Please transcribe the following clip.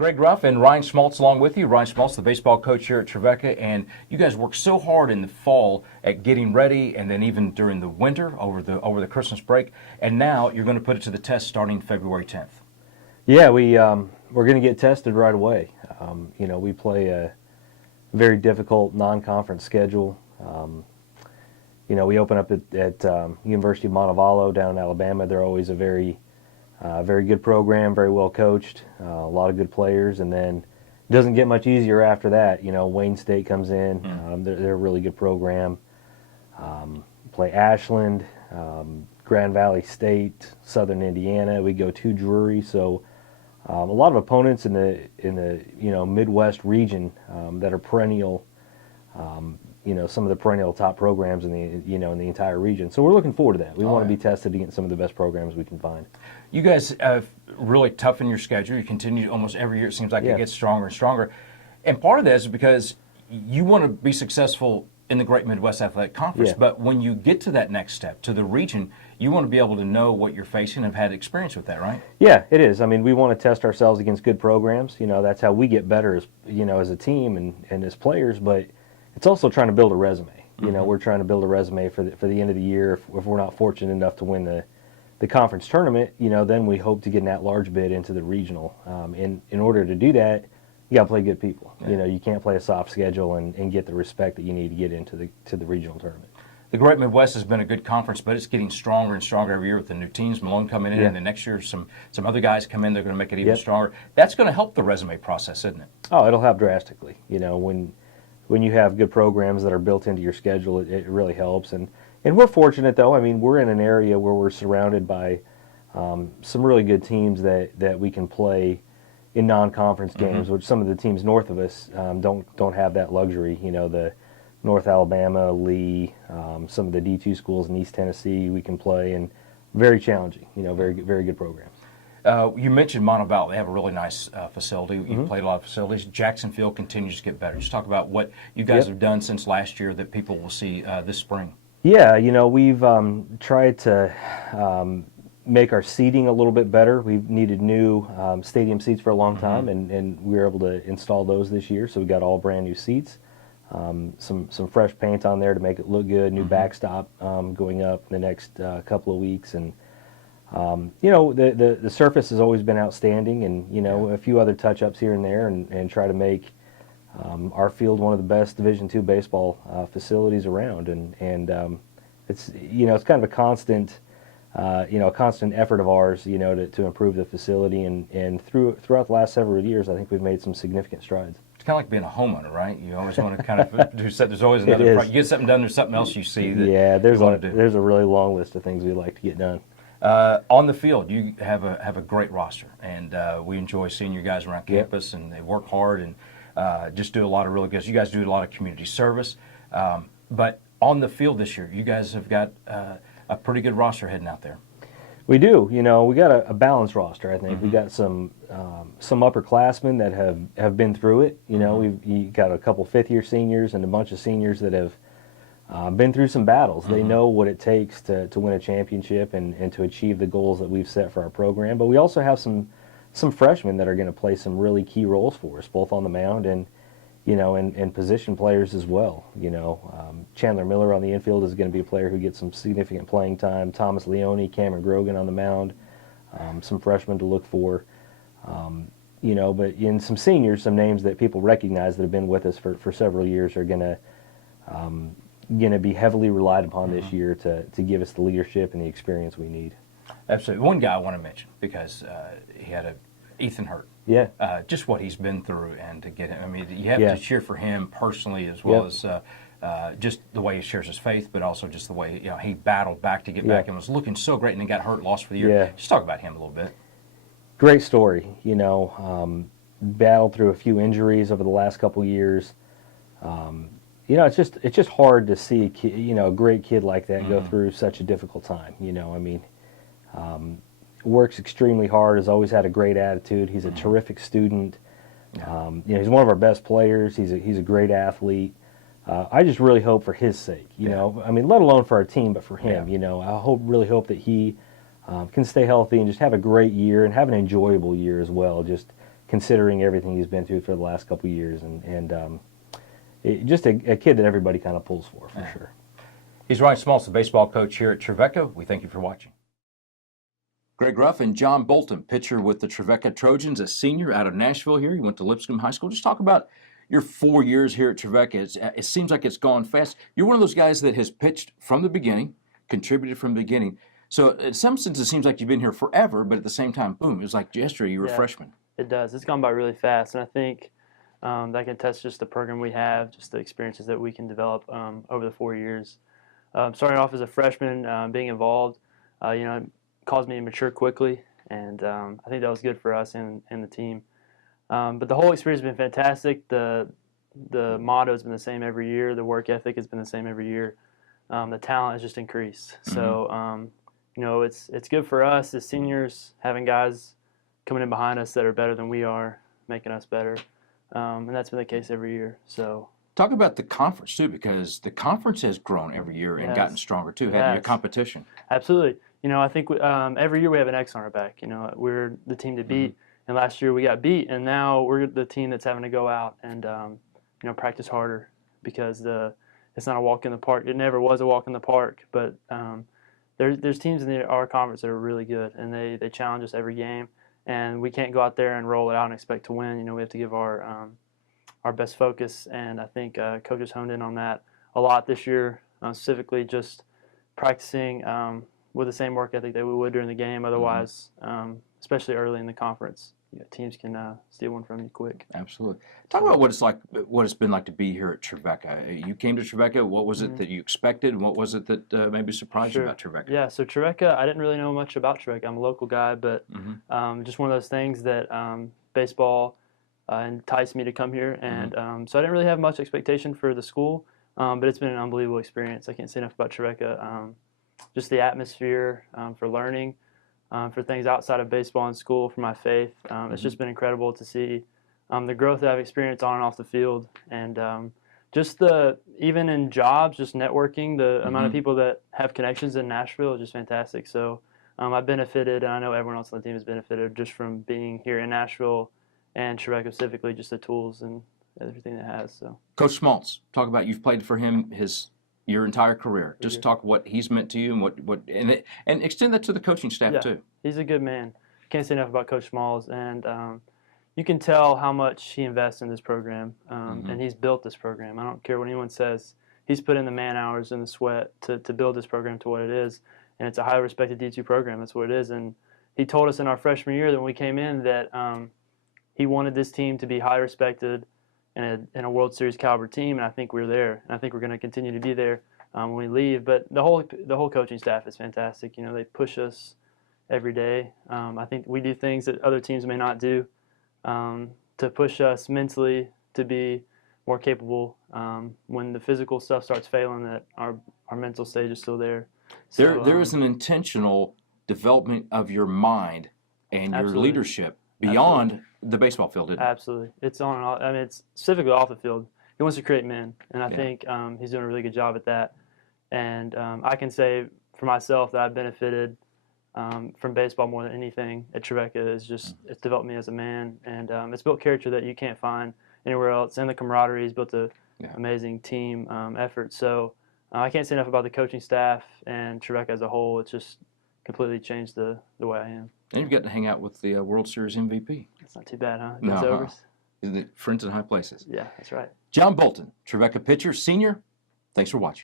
Greg Ruff and Ryan Schmalz along with you. Ryan Schmalz, the baseball coach here at Trevecca, and you guys work so hard in the fall at getting ready, and then even during the winter over the Christmas break, and now you're going to put it to the test starting February 10th. Yeah, we're going to get tested right away. We play a very difficult non-conference schedule. We open up at University of Montevallo down in Alabama. They're always a very good program, very well coached, a lot of good players, and then it doesn't get much easier after that. Wayne State comes in. They're a really good program. Play Ashland, Grand Valley State, Southern Indiana. We go to Drury, so a lot of opponents in the Midwest region that are perennial. Some of the perennial top programs in the entire region. So we're looking forward to that. We want to be tested against some of the best programs we can find. You guys really toughen your schedule. You continue almost every year. It seems like it gets stronger and stronger. And part of that is because you want to be successful in the Great Midwest Athletic Conference. But when you get to that next step, to the region, you want to be able to know what you're facing and have had experience with that, right? Yeah, it is. I mean, we want to test ourselves against good programs. That's how we get better as a team and as players. But it's also trying to build a resume. We're trying to build a resume for the end of the year. If we're not fortunate enough to win the conference tournament, then we hope to get an at-large bid into the regional. In order to do that, you got to play good people. You can't play a soft schedule and get the respect that you need to get into the regional tournament. The Great Midwest has been a good conference, but it's getting stronger and stronger every year with the new teams. Malone coming in, and then next year some other guys come in. They're going to make it even stronger. That's going to help the resume process, isn't it? Oh, it'll help drastically. When you have good programs that are built into your schedule, it really helps. And we're fortunate, though. I mean, we're in an area where we're surrounded by some really good teams that we can play in non-conference games, which some of the teams north of us don't have that luxury. The North Alabama, Lee, some of the D2 schools in East Tennessee we can play, and very challenging. Very good programs. You mentioned Montevallo. They have a really nice facility. You've played a lot of facilities. Jacksonville continues to get better. Just talk about what you guys have done since last year that people will see this spring. Yeah, we've tried to make our seating a little bit better. We've needed new stadium seats for a long time, and we were able to install those this year. So we got all brand new seats, some fresh paint on there to make it look good, new backstop going up in the next couple of weeks, and the surface has always been outstanding, and a few other touch-ups here and there, and try to make our field one of the best Division II baseball facilities around, and it's it's kind of a constant effort of ours to improve the facility, and throughout the last several years I think we've made some significant strides. It's kind of like being a homeowner, right? You always want to kind of do something. There's always another project. You get something done, there's something else you see that there's you want to do. There's a really long list of things we'd like to get done. On the field, you have a great roster, and we enjoy seeing you guys around campus, and they work hard and just do a lot of really good. You guys do a lot of community service, but on the field this year, you guys have got a pretty good roster heading out there. We do. We got a balanced roster. I think we got some upperclassmen that have been through it. We've got a couple fifth-year seniors and a bunch of seniors that have been through some battles. They know what it takes to win a championship and to achieve the goals that we've set for our program. But we also have some freshmen that are going to play some really key roles for us, both on the mound and and position players as well. Chandler Miller on the infield is going to be a player who gets some significant playing time. Thomas Leone, Cameron Grogan on the mound, some freshmen to look for. But in some seniors, some names that people recognize that have been with us for several years are going to be heavily relied upon this year to give us the leadership and the experience we need. Absolutely. One guy I want to mention because he had Ethan Hurt. Yeah. Just what he's been through, and to get him. I mean, you have to cheer for him personally as well as just the way he shares his faith, but also just the way he battled back to get back and was looking so great, and then got hurt, lost for the year. Yeah. Just talk about him a little bit. Great story. Battled through a few injuries over the last couple years. It's just hard to see a kid, a great kid like that go through such a difficult time. Works extremely hard, has always had a great attitude. He's a terrific student. He's one of our best players. He's a great athlete. I just really hope for his sake, let alone for our team, but for him, I really hope that he can stay healthy and just have a great year and have an enjoyable year as well. Just considering everything he's been through for the last couple of years, and just a kid that everybody kind of pulls for sure. He's Ryan Schmalz, the baseball coach here at Trevecca. We thank you for watching. Greg Ruff and John Bolton, pitcher with the Trevecca Trojans, a senior out of Nashville here. He went to Lipscomb High School. Just talk about your 4 years here at Trevecca. It seems like it's gone fast. You're one of those guys that has pitched from the beginning, contributed from the beginning. So in some sense, it seems like you've been here forever, but at the same time, boom, it was like yesterday you were a freshman. It does. It's gone by really fast, and I think that can attest just the program we have, just the experiences that we can develop over the 4 years. Starting off as a freshman, being involved, it caused me to mature quickly, and I think that was good for us and the team. But the whole experience has been fantastic. The motto has been the same every year. The work ethic has been the same every year. The talent has just increased. So, it's good for us as seniors, having guys coming in behind us that are better than we are, making us better. And that's been the case every year. So talk about the conference, too, because the conference has grown every year and gotten stronger, too, having your competition. Absolutely. I think every year we have an X on our back. We're the team to beat, and last year we got beat, and now we're the team that's having to go out and practice harder because it's not a walk in the park. It never was a walk in the park, but there's teams in our conference that are really good, and they challenge us every game, and we can't go out there and roll it out and expect to win. We have to give our best focus, and I think coaches honed in on that a lot this year, specifically just practicing with the same work ethic that we would during the game. Otherwise, especially early in the conference, teams can steal one from you quick. Absolutely. Talk about what it's been like to be here at Trevecca. You came to Trevecca. What was it that you expected, and what was it that maybe surprised you about Trevecca? Yeah, so Trevecca, I didn't really know much about Trevecca. I'm a local guy, but just one of those things that baseball enticed me to come here, and so I didn't really have much expectation for the school, but it's been an unbelievable experience. I can't say enough about Trevecca. Just the atmosphere for learning, for things outside of baseball and school, for my faith. It's just been incredible to see the growth that I've experienced on and off the field, and just even in jobs, just networking, the amount of people that have connections in Nashville is just fantastic. So I've benefited, and I know everyone else on the team has benefited just from being here in Nashville and Trevecca specifically, just the tools and everything it has. So, Coach Schmalz, talk about you've played for him your entire career. Just talk what he's meant to you and and extend that to the coaching staff too. He's a good man. Can't say enough about Coach Schmalz, and you can tell how much he invests in this program, and he's built this program. I don't care what anyone says. He's put in the man hours and the sweat to build this program to what it is, and it's a highly respected D2 program. That's what it is, and he told us in our freshman year that when we came in that he wanted this team to be highly respected in a World Series caliber team, and I think we're there, and I think we're going to continue to be there when we leave. But the whole coaching staff is fantastic. They push us every day. I think we do things that other teams may not do to push us mentally to be more capable when the physical stuff starts failing, that our mental stage is still there. So, there is an intentional development of your mind and your leadership beyond the baseball field, isn't it? Absolutely. It's on and off. I mean, it's specifically off the field. He wants to create men, and I think he's doing a really good job at that. And I can say for myself that I've benefited from baseball more than anything at Trevecca. It's developed me as a man, and it's built character that you can't find anywhere else. And the camaraderie has built an amazing team effort. So I can't say enough about the coaching staff and Trevecca as a whole. It's just completely changed the way I am. And you've got to hang out with the World Series MVP. It's not too bad, huh? No, It's over. Isn't it? Friends in high places. Yeah, that's right. John Bolton, Trevecca pitcher, senior. Thanks for watching.